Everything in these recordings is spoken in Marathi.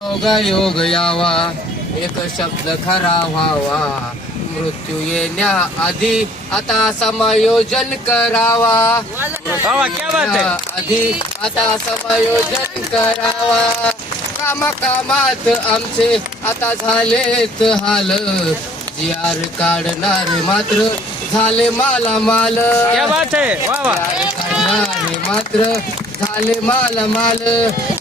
योग यावा एक शब्द खरा व्हावा मृत्यू येण्याआधी आता समायोजन करावा क्या बात है. आधी आता समायोजन करावा कामात आमचे आता झालेत हाल जिआर काढणार मात्र झाले मालामाल क्या बात है. वाह वाह. काढणारे मात्र झाले मालामाल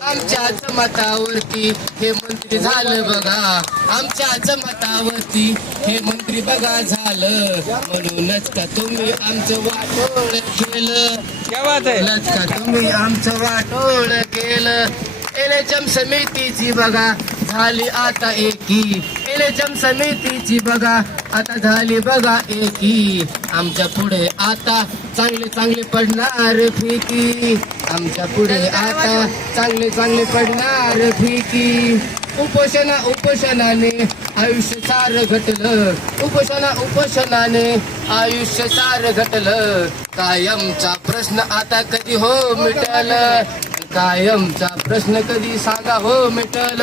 आमच्याच मतावरती हे मंत्री झालं बघा आमच्याच मतावरती हे मंत्री बघा झालं म्हणूनच का तुम्ही आमचं वाटोळ केलं क्या बात है. म्हणूनच का तुम्ही आमचं वाटोळ केलं एलेचम समितीची बघा झाली आता एकी एलेचम समितीची बघा आता झाली बघा एकी आमच्या पुढे आता चांगले पडणार फिकी आमच्या पुढे आता चांगले पडणार फिकी उपोषणाने आयुष्य सार घटलं उपोषणाने आयुष्य सार घटलं कायमचा प्रश्न आता कधी हो मिटल कायमचा प्रश्न कधी सांगा हो मिटल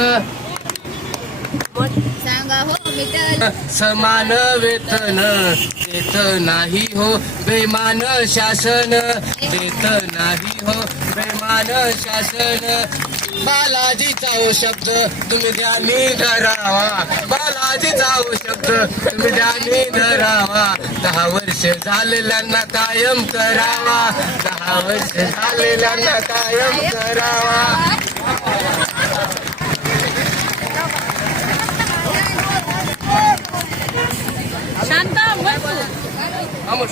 सांगा हो मिटल समान वेतन देत नाही हो बेमान शासन देत नाही हो बेमान शासन बालाजीचा हो शब्द तुम्ही ध्यानी धरावा बालाजीचा हो शब्द तुम्ही ध्यानी धरावा 10 वर्ष झालेल्यांना कायम करावा 10 वर्ष झालेल्यांना कायम करावा शांत खामोश